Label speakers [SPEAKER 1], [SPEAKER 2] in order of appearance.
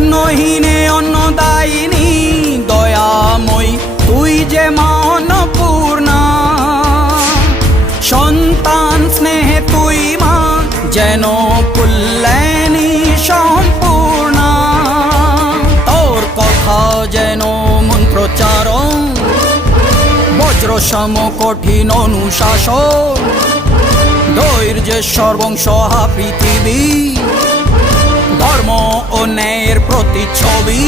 [SPEAKER 1] অন্নহীনে, অন্নদায়িনী, দয়াময়ী, তুই যে মনপূর্ণা সন্তান স্নেহে তুই মা, যেন পুল্লেনি সম্পূর্ণা। তোর কথা যেন মন্ত্রচারণ বজ্র সম কঠিন অনুশাসন ধৈর্যের সর্বংসহা পৃথিবী, ধর্ম ও ন্যায়ের প্রতিচ্ছবি